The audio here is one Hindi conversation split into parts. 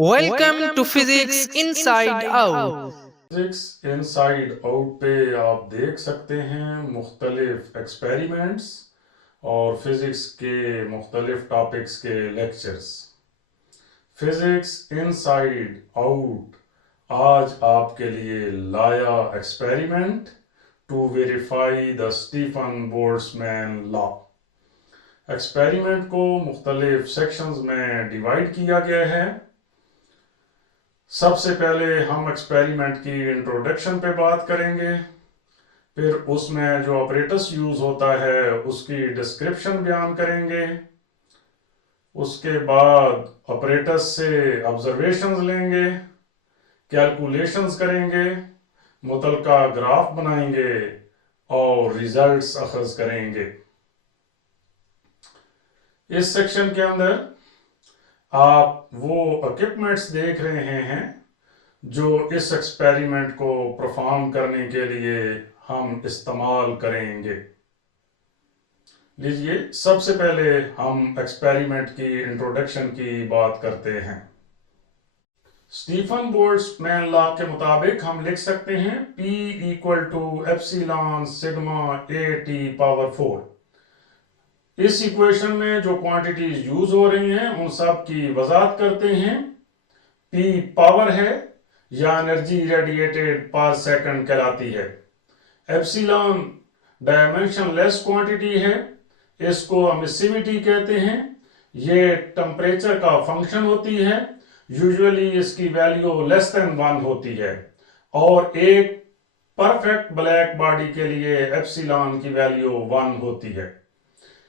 Welcome to Physics Inside Out. Physics inside out पे आप देख सकते हैं मुख्तलिफ एक्सपेरिमेंट्स और फिज़िक्स के मुख्तलिफ टॉपिक्स के लेक्चर्स। फिज़िक्स इनसाइड आउट आज आपके लिए लाया experiment to verify the Stefan Boltzmann law. Experiment को मुख्तलिफ सेक्शंस में डिवाइड किया गया है। सबसे पहले हम एक्सपेरिमेंट की इंट्रोडक्शन पे बात करेंगे, फिर उसमें जो ऑपरेटर्स यूज होता है उसकी डिस्क्रिप्शन बयान करेंगे, उसके बाद ऑपरेटर्स से ऑब्जर्वेशंस लेंगे, कैलकुलेशंस करेंगे, मुतलका ग्राफ बनाएंगे और रिजल्ट्स अखज़ करेंगे। इस सेक्शन के अंदर आप वो इक्विपमेंट्स देख रहे हैं जो इस एक्सपेरिमेंट को परफॉर्म करने के लिए हम इस्तेमाल करेंगे। लीजिए, सबसे पहले हम एक्सपेरिमेंट की इंट्रोडक्शन की बात करते हैं। स्टीफन बोल्ट्जमैन लॉ के मुताबिक हम लिख सकते हैं P equal to epsilon sigma A/T power 4। इस इक्वेशन में जो क्वांटिटीज यूज हो रही हैं उन सब की वजाहत करते हैं। P पावर है या एनर्जी रेडिएटेड पर सेकंड कहलाती है। एप्सिलॉन डायमेंशन लेस क्वांटिटी है, इसको एमिसिविटी कहते हैं। ये टेम्परेचर का फंक्शन होती है, यूजुअली इसकी वैल्यू लेस देन 1 होती है और एक परफेक्ट ब्लैक बॉडी के लिए एप्सिलॉन की वैल्यू 1 होती है।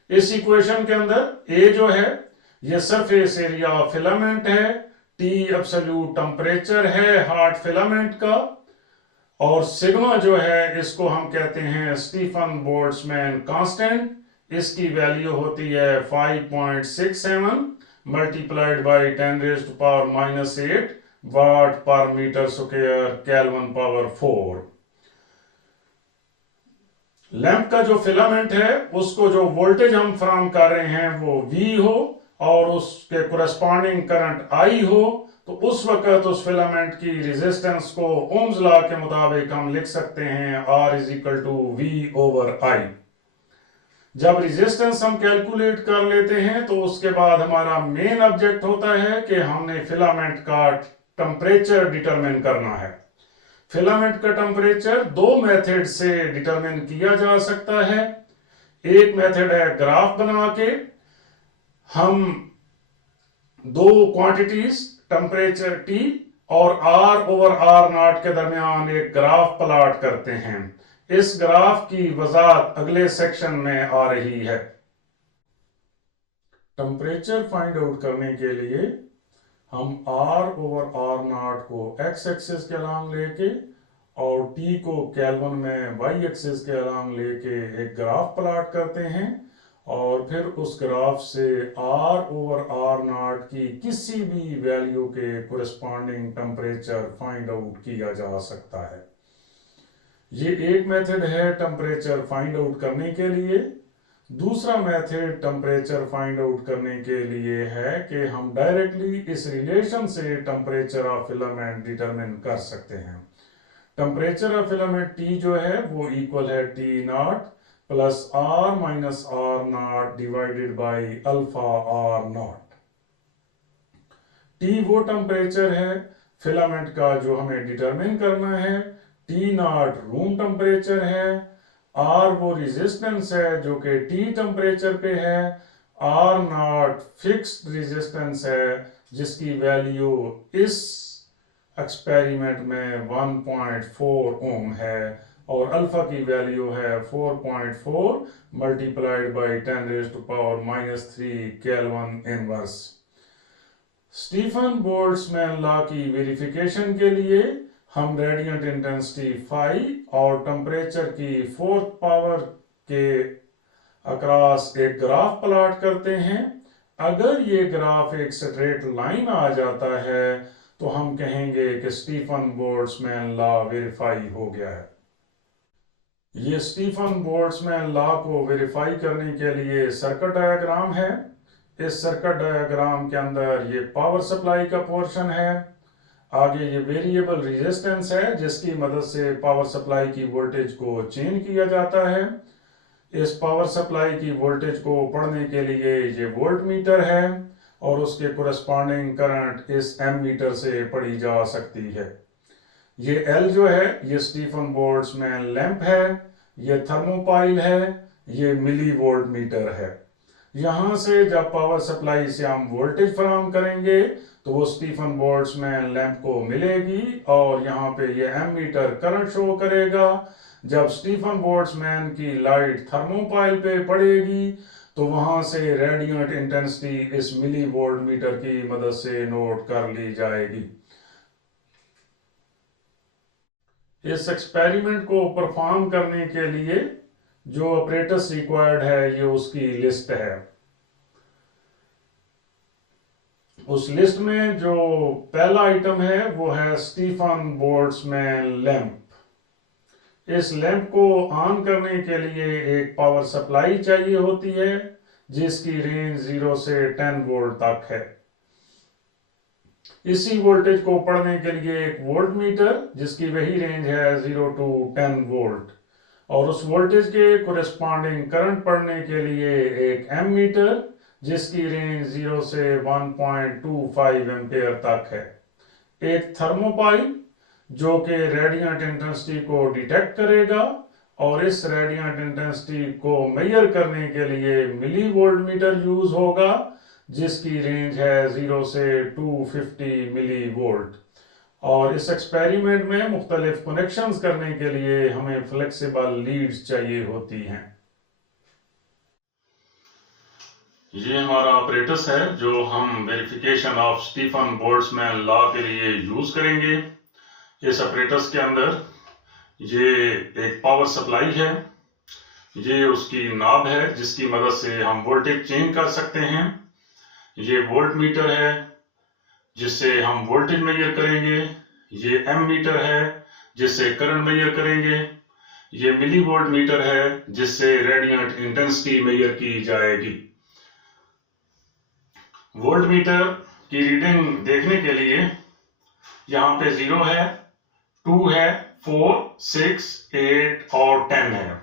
इस इक्वेशन के अंदर ए जो है ये सरफेस एरिया फिलामेंट है, टी एब्सोल्यूट टेम्परेचर है हार्ड फिलामेंट का, और सिग्मा जो है इसको हम कहते हैं स्टीफन बोल्ट्जमैन कांस्टेंट। इसकी वैल्यू होती है 5.67 multiplied by 10⁻⁻8 watt per metre square kelvin power 4। Lamp का जो फिलामेंट है उसको जो वोल्टेज हम फ्राहम कर रहे हैं वो V हो और उसके कोरेस्पॉन्डिंग करंट I हो, तो उस वक्त उस फिलामेंट की रेजिस्टेंस को ओम्स लॉ के मुताबिक हम लिख सकते हैं R is equal to V/I। जब रेजिस्टेंस हम कैलकुलेट कर लेते हैं तो उसके बाद हमारा मेन ऑब्जेक्ट होता है कि हमने फिलामेंट का टेम्परेचर डिटरमिन करना है। फिलामेंट का टेम्परेचर दो मेथड से डिटरमिन किया जा सकता है। एक मेथड है ग्राफ बना के हम दो क्वांटिटीज टेम्परेचर T और R/R0 के दरमियान एक ग्राफ प्लॉट करते हैं। इस ग्राफ की वजाहत अगले सेक्शन में आ रही है। टेम्परेचर फाइंड आउट करने के लिए हम R/R0 को x एक्सिस के अलॉन्ग लेके और T को केल्विन में y एक्सिस के अलॉन्ग लेके एक ग्राफ प्लॉट करते हैं और फिर उस ग्राफ से R/R0 की किसी भी वैल्यू के कोरेस्पॉन्डिंग टेम्परेचर फाइंड आउट किया जा सकता है। ये एक मेथड है टेम्परेचर फाइंड आउट करने के लिए। दूसरा मेथड टेम्परेचर फाइंड आउट करने के लिए है कि हम डायरेक्टली इस रिलेशन से टेम्परेचर ऑफ फिलामेंट डिटरमिन कर सकते हैं। टेम्परेचर ऑफ फिलामेंट T जो है वो इक्वल है T0 plus R minus R0 divided by alpha R0। T वो टेम्परेचर है फिलामेंट का जो हमें डिटरमिन करना है, T0 रूम टेम्परेचर है, R वो रेजिस्टेंस है जो कि T टेम्परेचर पे है, R0 फिक्स्ड रेजिस्टेंस है जिसकी वैल्यू इस एक्सपेरिमेंट में 1.4 ओम है और अल्फा की वैल्यू है 4.4 multiplied by 10⁻³ kelvin inverse. Stephen Boltzmann law की वेरिफिकेशन के लिए हम रेडिएंट इंटेंसिटी फाई और टेम्परेचर की 4th पावर के अक्रॉस एक ग्राफ प्लॉट करते हैं। अगर ये ग्राफ एक स्ट्रेट लाइन आ जाता है तो हम कहेंगे कि स्टीफन बोल्ट्जमैन लॉ वेरीफाई हो गया है। ये स्टीफन बोल्ट्जमैन लॉ को वेरीफाई करने के लिए सर्किट डायग्राम है। इस सर्किट डायग्राम के अंदर ये पावर सप्लाई का पोर्शन है, आगे ये वेरिएबल रेजिस्टेंस है जिसकी मदद से पावर सप्लाई की वोल्टेज को चेंज किया जाता है। इस पावर सप्लाई की वोल्टेज को पढ़ने के लिए ये वोल्ट मीटर है और उसके कोरस्पॉन्डिंग करंट इस एम मीटर से पढ़ी जा सकती है। ये एल जो है ये स्टीफन बोल्ट्जमैन लैंप है, ये थर्मोपाइल है, ये मिली वोल्ट मीटर है। यहां से जब पावर सप्लाई से हम वोल्टेज फराहम करेंगे तो वो स्टीफन बोल्ट्जमैन लैंप को मिलेगी और यहाँ पे ये एम मीटर करंट शो करेगा। जब स्टीफन बोल्ट्जमैन की लाइट थर्मोपाइल पे पड़ेगी तो वहां से रेडिएंट इंटेंसिटी इस मिली वोल्ट मीटर की मदद से नोट कर ली जाएगी। इस एक्सपेरिमेंट को परफॉर्म करने के लिए जो ऑपरेटर्स रिक्वायर्ड है ये उसकी लिस्ट है। उस लिस्ट में जो पहला आइटम है वो है स्टीफन बोल्ट्जमैन लैंप। इस लैंप को ऑन करने के लिए एक पावर सप्लाई चाहिए होती है जिसकी रेंज 0 से 10 वोल्ट तक है। इसी वोल्टेज को पढ़ने के लिए एक वोल्ट मीटर जिसकी वही रेंज है 0 to 10 वोल्ट और उस वोल्टेज के कोरेस्पॉन्डिंग करंट पढ़ने के लिए एक एम मीटर जिसकी रेंज 0 से 1.25 एम्पेयर तक है। एक थर्मोपाइल जो कि रेडिएंट इंटेंसिटी को डिटेक्ट करेगा और इस रेडिएंट इंटेंसिटी को मेजर करने के लिए मिली वोल्ट मीटर यूज होगा जिसकी रेंज है 0 से 250 मिली वोल्ट। और इस एक्सपेरिमेंट में मुख्तलिफ कनेक्शंस करने के लिए हमें फ्लेक्सिबल लीड्स चाहिए होती हैं। ये हमारा ऑपरेटर्स है जो हम verification of Stephen Boltzmann law के लिए यूज करेंगे। इस ऑपरेटर्स के अंदर ये एक पावर सप्लाई है, ये उसकी नॉब है जिसकी मदद से हम वोल्टेज चेंज कर सकते हैं। ये वोल्ट मीटर है जिससे हम वोल्टेज मेजर करेंगे। ये एम मीटर है जिससे करंट मेजर करेंगे। ये मिली वोल्ट मीटर है जिससे रेडिएंट इंटेंसिटी मेजर की जाएगी। वोल्ट मीटर की रीडिंग देखने के लिए यहाँ पे 0 है, 2 है, 4, 6, 8 और 10 है।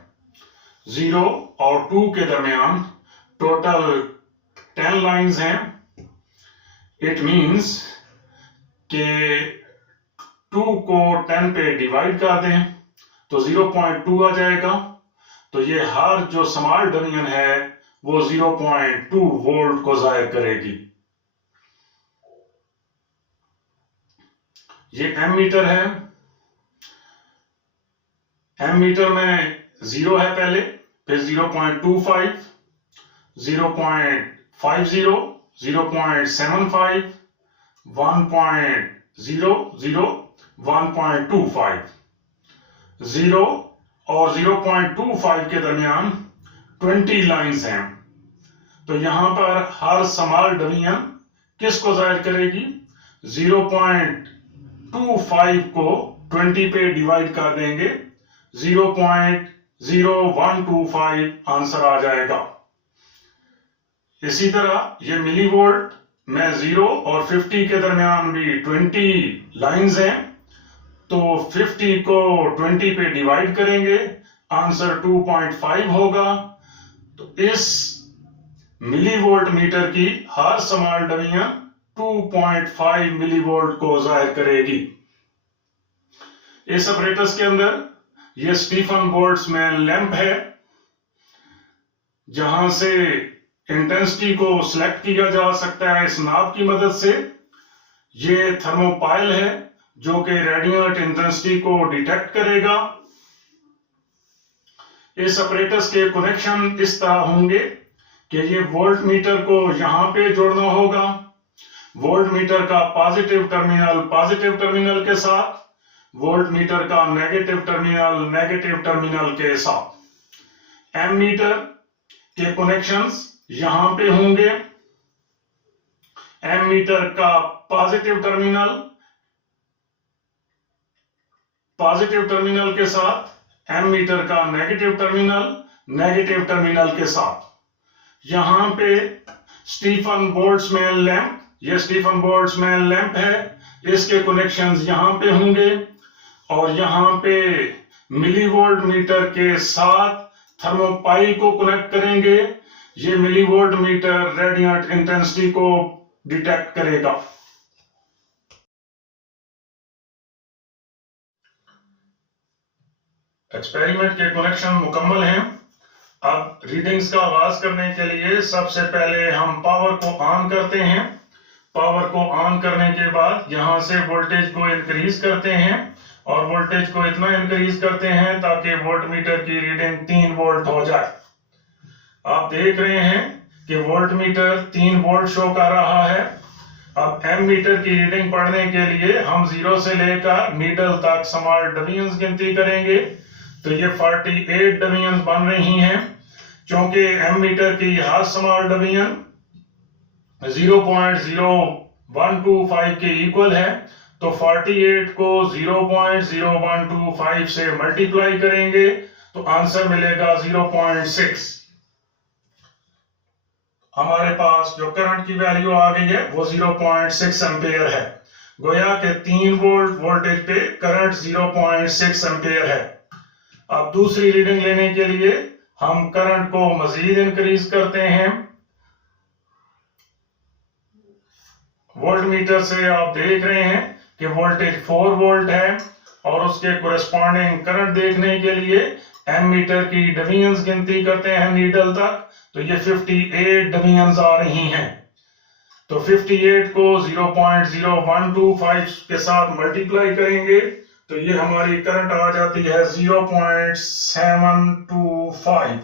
0 और 2 के दरमियान टोटल 10 लाइंस हैं। इट मींस कि 2 को 10 पे डिवाइड कर दें तो 0.2 आ जाएगा। तो ये हर जो स्मॉल डिवीजन है वो 0.2 वोल्ट को जाहिर करेगी। ये एम मीटर है। एम मीटर में 0 है पहले, फिर 0.25, 0.50, 0.75, 1.00, 1.25। 0 और 0.25 के दरमियान 20 लाइंस हैं। तो यहां पर हर स्मॉल डिवीजन किसको जाहिर करेगी? 0.25 को 20 पे डिवाइड कर देंगे, 0.0125 आंसर आ जाएगा। इसी तरह ये मिली वोल्ट में 0 और 50 के दरमियान भी 20 लाइंस हैं, तो 50 को 20 पे डिवाइड करेंगे, आंसर 2.5 होगा। तो इस मिली वोल्ट मीटर की हर स्मॉल डिवीजन 2.5 मिली वोल्ट को जाहिर करेगी। इस ऑपरेटर्स के अंदर ये स्टीफन बोल्ट्जमैन लैंप है जहां से इंटेंसिटी को सिलेक्ट किया जा सकता है इस नॉब की मदद से। ये थर्मोपाइल है जो कि रेडिएंट इंटेंसिटी को डिटेक्ट करेगा। इस ऑपरेटर्स के कनेक्शन इस तरह होंगे कि ये वोल्ट मीटर को यहां पे जोड़ना होगा, वोल्ट मीटर का पॉजिटिव टर्मिनल के साथ, वोल्ट मीटर का नेगेटिव टर्मिनल के साथ। एम मीटर के कनेक्शंस यहां पे होंगे, एम मीटर का पॉजिटिव टर्मिनल के साथ, एम मीटर का नेगेटिव टर्मिनल के साथ। यहां पे स्टीफन बोल्ट्जमैन लैंप, ये स्टीफन बोल्ट्जमैन लैंप है, इसके कनेक्शंस यहाँ पे होंगे और यहाँ पे मिलीवोल्ट मीटर के साथ थर्मोपाइल को कनेक्ट करेंगे। ये मिलीवोल्ट मीटर रेडिएंट इंटेंसिटी को डिटेक्ट करेगा। एक्सपेरिमेंट के कनेक्शन मुकम्मल हैं। अब रीडिंग्स का आगाज करने के लिए सबसे पहले हम पावर को ऑन करते हैं। पावर को ऑन करने के बाद यहां से वोल्टेज को इंक्रीज करते हैं और वोल्टेज को इतना इंक्रीज करते हैं ताकि वोल्टमीटर की रीडिंग 3 वोल्ट हो जाए। आप देख रहे हैं कि वोल्टमीटर 3 वोल्ट शो कर रहा है। अब एम मीटर की रीडिंग पढ़ने के लिए हम 0 से लेकर नीडल तक स्मॉल डिवीजन्स गिनती करेंगे। तो ये 48 डिवीजन्स बन रही हैं। क्योंकि एम मीटर की हर स्मॉल डिवीजन 0.0125 के इक्वल है, तो 48 को 0.0125 से मल्टीप्लाई करेंगे तो आंसर मिलेगा 0.6। हमारे पास जो करंट की वैल्यू आ गई है वो 0.6 एम्पियर है। गोया के 3 वोल्ट वोल्टेज पे करंट 0.6 एम्पियर है। अब दूसरी रीडिंग लेने के लिए हम करंट को मजीद इंक्रीज करते हैं। वोल्टमीटर से आप देख रहे हैं कि वोल्टेज 4 वोल्ट है और उसके कोरेस्पॉन्डिंग करंट देखने के लिए एम मीटर की डिवीजन्स गिनती करते हैं नीडल तक। तो ये 58 डिवीजन्स आ रही हैं। तो 58 को 0.0125 के साथ मल्टीप्लाई करेंगे तो ये हमारी करंट आ जाती है 0.725।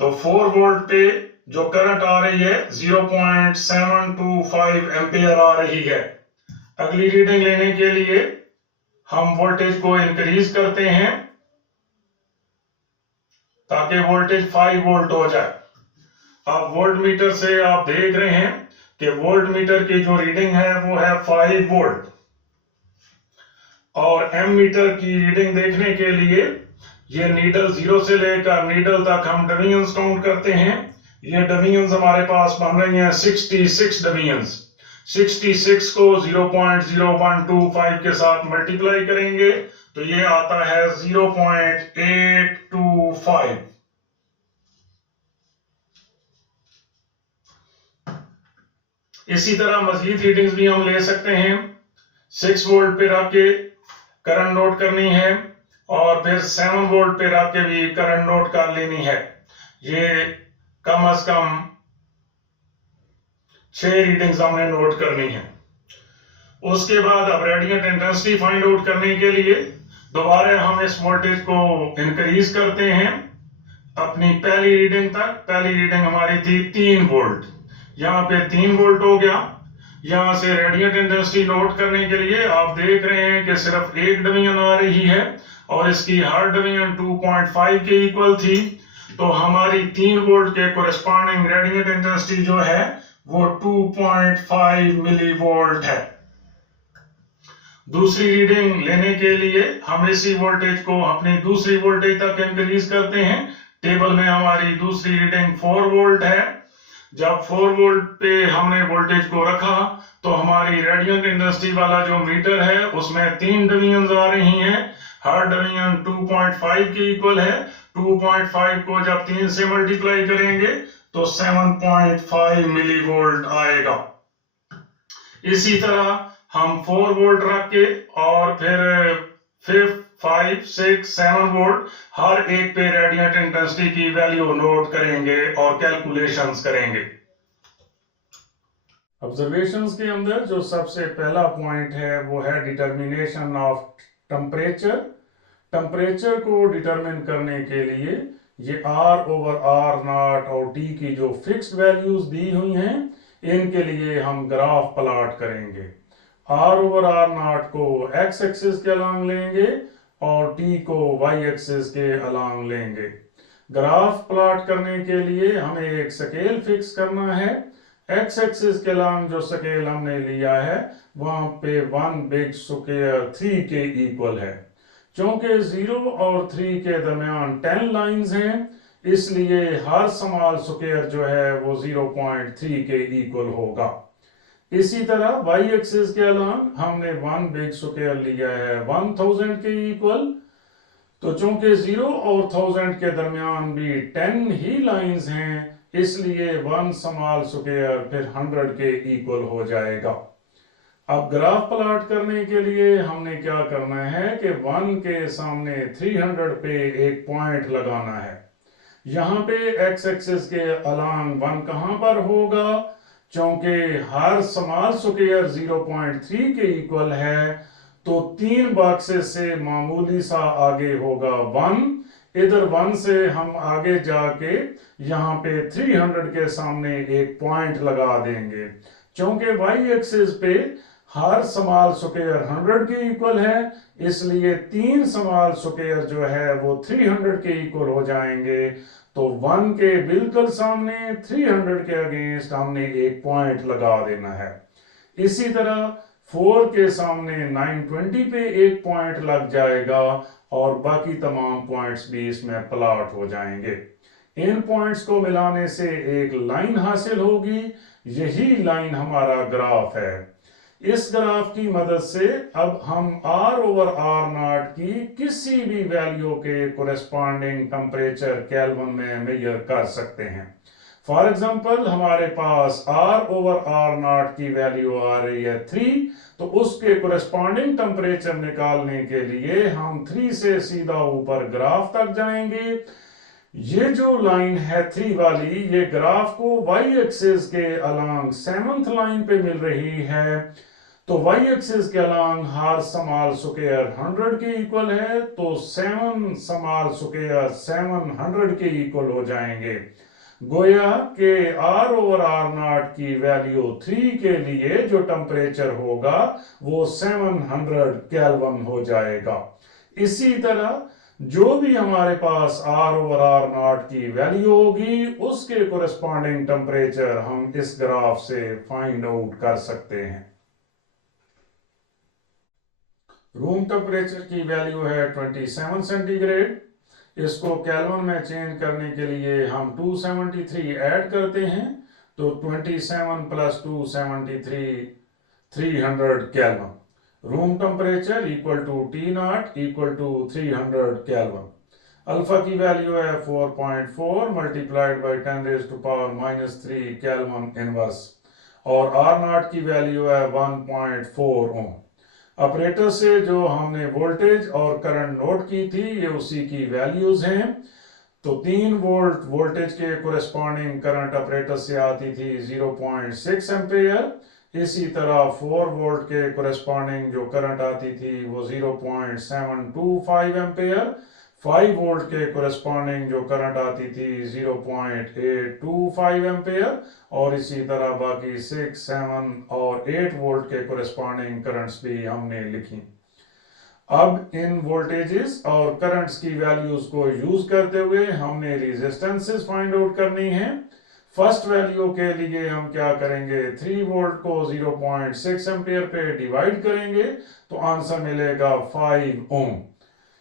तो 4 वोल्ट पे जो करंट आ रही है 0.725 एम्पियर आ रही है। अगली रीडिंग लेने के लिए हम वोल्टेज को इंक्रीज करते हैं ताकि वोल्टेज 5 वोल्ट हो जाए। अब वोल्ट मीटर से आप देख रहे हैं कि वोल्ट मीटर की जो रीडिंग है वो है 5 वोल्ट और एम मीटर की रीडिंग देखने के लिए ये नीडल 0 से लेकर नीडल तक हम डिवीजन्स काउंट करते हैं। ये डिवीजन्स हमारे पास बन रही हैं 66 डिवीजन्स। 66 को 0.0125 के साथ मल्टीप्लाई करेंगे तो ये आता है 0.825। इसी तरह मजीद रीडिंग्स भी हम ले सकते हैं। 6 वोल्ट पे रख के करंट नोट करनी है और फिर 7 वोल्ट पे रख के भी करंट नोट कर लेनी है। ये कम से कम 6 रीडिंग्स हमने नोट करनी है। उसके बाद अब रेडिएंट इंटेंसिटी फाइंड आउट करने के लिए दोबारा हम इस वोल्टेज को इंक्रीज करते हैं अपनी पहली रीडिंग तक। पहली रीडिंग हमारी थी 3 वोल्ट, यहाँ पे 3 वोल्ट हो गया। यहाँ से रेडिएंट इंटेंसिटी नोट करने के लिए आप देख रहे हैं कि सिर्फ एक डिवीजन आ रही है और इसकी हर डिवीजन 2.5 के इक्वल थी। तो हमारी 3 वोल्ट के कोरेस्पॉन्डिंग रेडिएंट इंटेंसिटी जो है वो 2.5 मिलीवोल्ट है। दूसरी रीडिंग लेने के लिए हम इसी वोल्टेज को अपनी दूसरी वोल्टेज तक इंक्रीज करते हैं। टेबल में हमारी दूसरी रीडिंग 4 वोल्ट है। जब 4 वोल्ट पे हमने वोल्टेज को रखा तो हमारी रेडिएंट इंटेंसिटी वाला जो मीटर है उसमें 3 डिवीजन्स आ रही हैं। हर डिवीजन 2.5 के इक्वल है। 2.5 को जब 3 से मल्टीप्लाई करेंगे तो 7.5 मिलीवोल्ट आएगा। इसी तरह हम 4 वोल्ट रख के और फिर 5, 6, 7 वोल्ट हर एक पे रेडिएंट इंटेंसिटी की वैल्यू नोट करेंगे और कैलकुलेशंस करेंगे। ऑब्जर्वेशंस के अंदर जो सबसे पहला पॉइंट है वो है डिटर्मिनेशन ऑफ टेम्परेचर। टेम्परेचर को डिटरमिन करने के लिए ये R/R0 और T की जो फिक्स्ड वैल्यूज दी हुई हैं इनके लिए हम ग्राफ प्लॉट करेंगे। R/R0 को x एक्सिस के अलोंग लेंगे और T को y एक्सिस के अलोंग लेंगे। ग्राफ प्लॉट करने के लिए हमें एक स्केल फिक्स करना है। x एक्सिस के अलोंग जो स्केल हमने लिया है वहां पे 1 बिग स्क्वायर 3 के इक्वल है। क्योंकि 0 और 3 के दरमियान 10 लाइंस हैं इसलिए हर स्मॉल स्क्वायर जो है वो 0.3 के इक्वल होगा। इसी तरह वाई एक्सिस के अलांग हमने वन बिग स्क्वायर लिया है 1000 के इक्वल, तो चूंकि 0 और 1000 के दरमियान भी 10 ही लाइंस हैं, इसलिए वन स्मॉल स्क्वायर फिर 100 के इक्वल हो जाएगा। अब ग्राफ प्लॉट करने के लिए हमने क्या करना है कि 1 के सामने 300 पे एक पॉइंट लगाना है। यहाँ पे एक्स एक्सिस के अलांग 1 कहां पर होगा, चूंकि हर स्मॉल स्क्वायर 0.3 के इक्वल है, तो 3 बॉक्सेस से मामूली सा आगे होगा 1। इधर 1 से हम आगे जाके यहाँ पे 300 के सामने एक पॉइंट लगा देंगे। चूंकि वाई एक्सिस पे हर स्मॉल स्क्वायर 100 के इक्वल है, इसलिए 3 स्मॉल स्क्वायर जो है वो 300 के इक्वल हो जाएंगे। तो 1 के बिल्कुल सामने 300 के अगेंस्ट हमने एक पॉइंट लगा देना है। इसी तरह 4 के सामने 920 पे एक पॉइंट लग जाएगा और बाकी तमाम पॉइंट्स भी इसमें प्लॉट हो जाएंगे। इन पॉइंट्स को मिलाने से एक लाइन हासिल होगी, यही लाइन हमारा ग्राफ है। इस ग्राफ की मदद से अब हम R ओवर R नॉट की किसी भी वैल्यू के कोरेस्पॉन्डिंग टेम्परेचर केल्विन में मेजर कर सकते हैं। फॉर एग्जांपल हमारे पास R ओवर R नॉट की वैल्यू आ रही है 3, तो उसके कोरेस्पॉन्डिंग टेम्परेचर निकालने के लिए हम 3 से सीधा ऊपर ग्राफ तक जाएंगे। ये जो लाइन है 3 वाली, ये ग्राफ को वाई एक्सिस के अलांग 7th लाइन पे मिल रही है। तो वाई एक्सिस के अलांग हर स्मॉल स्क्वायर 100 के इक्वल है, तो 7 स्मॉल स्क्वायर 700 के इक्वल हो जाएंगे। गोया के R ओवर R नॉट की वैल्यू 3 के लिए जो टेम्परेचर होगा वो 700 केल्विन हो जाएगा। इसी तरह जो भी हमारे पास R ओवर R नॉट की वैल्यू होगी, उसके कोरेस्पॉन्डिंग टेम्परेचर हम इस ग्राफ से फाइंड आउट कर सकते हैं। रूम टेम्परेचर की वैल्यू है 27 सेंटीग्रेड। इसको केल्विन में चेंज करने के लिए हम 273 ऐड करते हैं, तो 27 plus 273 300 kelvin. Room temperature equal to T not equal to 300 kelvin. Alpha की वैल्यू है 4.4 मल्टीप्लाइड बाई 10⁻³ केल्विन इनवर्स, और R नॉट की वैल्यू है 1.4 ओम। ऑपरेटर से जो हमने वोल्टेज और करंट नोट की थी, ये उसी की वैल्यूज हैं। तो 3 वोल्ट वोल्टेज के कोरेस्पॉन्डिंग करंट ऑपरेटर से आती थी 0.6 एम्पेयर। इसी तरह 4 वोल्ट के कोरेस्पॉन्डिंग जो करंट आती थी वो 0.725 एम्पेयर। 5 वोल्ट के कोरेस्पॉन्डिंग जो करंट आती थी 0.825 एम्पेयर, और इसी तरह बाकी 6, 7 और 8 वोल्ट के कोरेस्पॉन्डिंग करंट्स भी हमने लिखी। अब इन वोल्टेजेस और करंट्स की वैल्यूज को यूज करते हुए हमने रेजिस्टेंसेस फाइंड आउट करनी है। फर्स्ट वैल्यू के लिए हम क्या करेंगे, 3 वोल्ट को 0.6 एम्पेयर पे डिवाइड करेंगे, तो आंसर मिलेगा 5 ओम।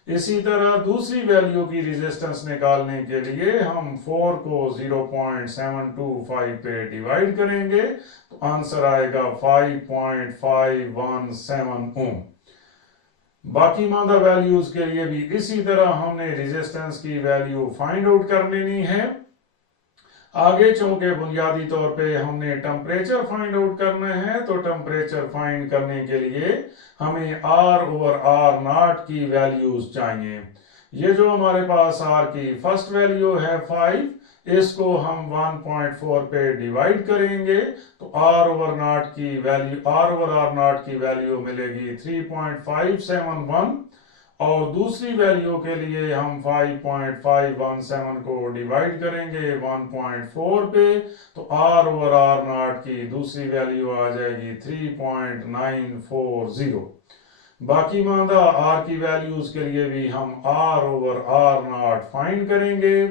इसी तरह दूसरी वैल्यू की रेजिस्टेंस निकालने के लिए हम 4 को 0.725 पे डिवाइड करेंगे, तो आंसर आएगा 5.517 ओम। बाकी मादा वैल्यूज के लिए भी इसी तरह हमने रेजिस्टेंस की वैल्यू फाइंड आउट कर लेनी है। आगे चूंकि बुनियादी तौर पे हमने टेम्परेचर फाइंड आउट करना है, तो टेम्परेचर फाइंड करने के लिए हमें R ओवर R नॉट की वैल्यूज चाहिए। ये जो हमारे पास R की फर्स्ट वैल्यू है 5, इसको हम 1.4 पे डिवाइड करेंगे, तो R ओवर R नॉट की वैल्यू मिलेगी 3.571, और दूसरी वैल्यू के लिए हम 5.517 को डिवाइड करेंगे 1.4 पे, तो R ओवर R नॉट की दूसरी वैल्यू आ जाएगी 3.940। बाकी मादा R की वैल्यूज के लिए भी हम R over R not find करेंगे।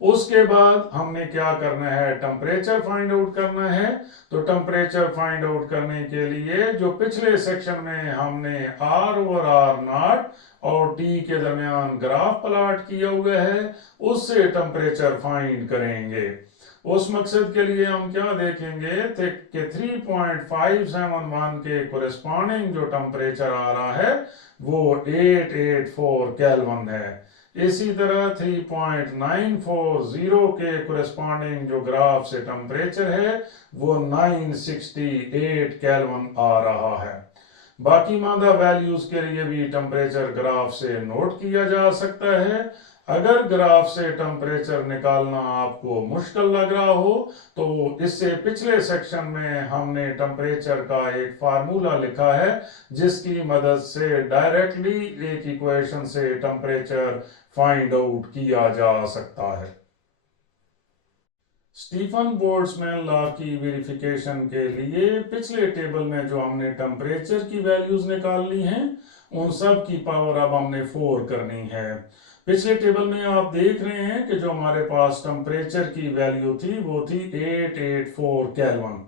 उसके बाद हमने क्या करना है, टेम्परेचर फाइंड आउट करना है। तो टेम्परेचर फाइंड आउट करने के लिए जो पिछले सेक्शन में हमने R ओवर R नॉट और T के दरमियान ग्राफ प्लॉट किया हुआ है, उससे टेम्परेचर फाइंड करेंगे। उस मकसद के लिए हम क्या देखेंगे कि 3.571 के कोरेस्पॉन्डिंग जो टेम्परेचर आ रहा है वो 884 केल्विन है। इसी तरह 3.940 के कोरेस्पॉन्डिंग जो ग्राफ से टेम्परेचर है वो 968 केल्विन आ रहा है। बाकी मादा वैल्यूज के लिए भी टेम्परेचर ग्राफ से नोट किया जा सकता है। अगर ग्राफ से टेम्परेचर निकालना आपको मुश्किल लग रहा हो तो इससे पिछले सेक्शन में हमने टेम्परेचर का एक फार्मूला लिखा है जिसकी मदद से डायरेक्टली एक इक्वेशन से टेम्परेचर फाइंड आउट किया जा सकता है। स्टीफन बोल्ट्जमैन लॉ की वेरिफिकेशन के लिए पिछले टेबल में जो हमने टेम्परेचर की वैल्यूज निकालनी है उन सब की पावर अब हमने 4 करनी है। पिछले टेबल में आप देख रहे हैं कि जो हमारे पास टेम्परेचर की वैल्यू थी वो थी 884 केल्विन।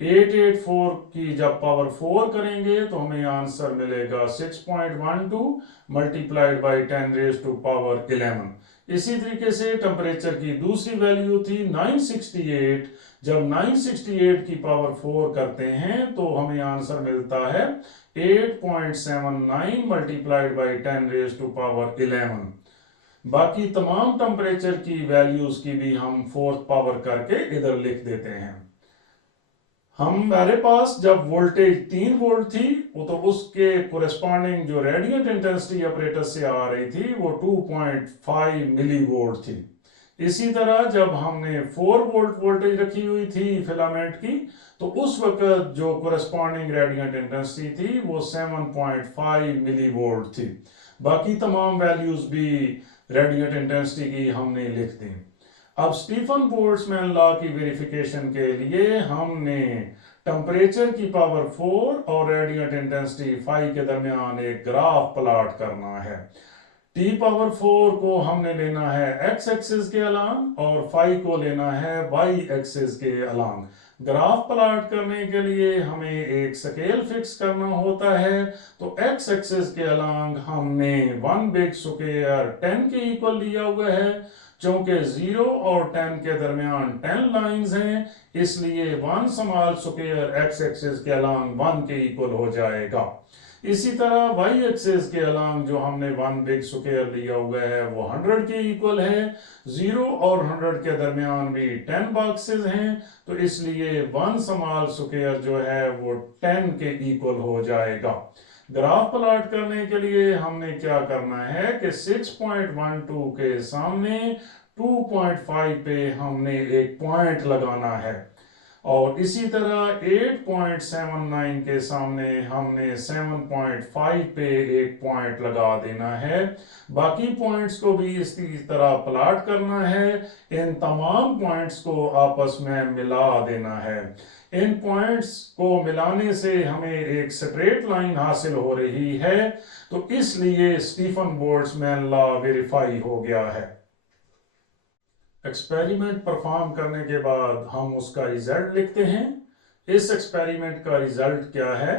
884 की जब पावर 4 करेंगे तो हमें आंसर मिलेगा 6.12 multiplied by 10 raise to power 11। इसी तरीके से टेम्परेचर की दूसरी वैल्यू थी 968। जब 968 की पावर 4 करते हैं तो हमें आंसर मिलता है 8.79 multiplied by 10 raise to power 11। बाकी तमाम टेम्परेचर की वैल्यूज की भी हम 4th पावर करके इधर लिख देते हैं। हमारे पास जब वोल्टेज 3 वोल्ट थी तो उसके कोरेस्पॉन्डिंग जो रेडिएंट इंटेंसिटी ऑपरेटस से आ रही थी वो 2.5 मिली वोल्ट थी। इसी तरह जब हमने 4 वोल्ट वोल्टेज रखी हुई थी फिलामेंट की तो उस वक्त जो कोरेस्पॉन्डिंग रेडिएंट इंटेंसिटी थी वो 7.5 मिली वोल्ट थी। बाकी तमाम वैल्यूज भी रेडिएंट इंटेंसिटी की हमने लिख दी। अब स्टीफन बोल्ट्जमैन लॉ की वेरिफिकेशन के लिए हमने टेम्परेचर की पावर 4 और रेडिएंट इंटेंसिटी 5 के दरमियान एक ग्राफ प्लॉट करना है। T पावर 4 को हमने लेना है x एक्सिस के अलांग और 5 को लेना है y एक्सिस के अलांग। ग्राफ प्लॉट करने के लिए हमें एक स्केल फिक्स करना होता है। तो x एक्सिस के अलांग हमने 1 बिग स्क्वायर 10 के इक्वल लिया हुआ है। चूंकि 0 और 10 के दरमियान 10 लाइंस हैं इसलिए 1 स्मॉल स्क्वायर x एक्सिस के अलांग 1 के इक्वल हो जाएगा। इसी तरह y एक्सिस के अलांग जो हमने 1 बिग स्क्वायर लिया हुआ है वो 100 के इक्वल है। 0 और 100 के दरमियान भी 10 बॉक्सेस हैं तो इसलिए 1 स्मॉल स्क्वायर जो है वो 10 के इक्वल हो जाएगा। ग्राफ प्लॉट करने के लिए हमने क्या करना है कि 6.12 के सामने 2.5 पे हमने एक पॉइंट लगाना है और इसी तरह 8.79 के सामने हमने 7.5 पे एक पॉइंट लगा देना है। बाकी पॉइंट्स को भी इसी तरह प्लॉट करना है। इन तमाम पॉइंट्स को आपस में मिला देना है। इन पॉइंट्स को मिलाने से हमें एक स्ट्रेट लाइन हासिल हो रही है तो इसलिए स्टीफन बोल्ट्जमैन लॉ वेरीफाई हो गया है। एक्सपेरिमेंट परफॉर्म करने के बाद हम उसका रिजल्ट लिखते हैं। इस एक्सपेरिमेंट का रिजल्ट क्या है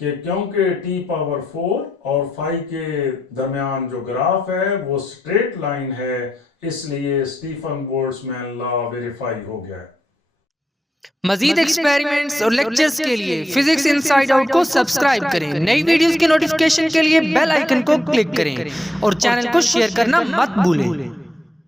कि क्योंकि T पावर 4 और 5 के दरमियान जो ग्राफ है वो स्ट्रेट लाइन है इसलिए स्टीफन बोल्ट्जमैन लॉ वेरीफाई हो गया है। मजीद एक्सपेरिमेंट्स और लेक्चर्स के लिए फिजिक्स इनसाइड आउट को सब्सक्राइब करें। नई वीडियोस के नोटिफिकेशन के लिए बेल आइकन को क्लिक करें और चैनल को शेयर करना मत भूलें।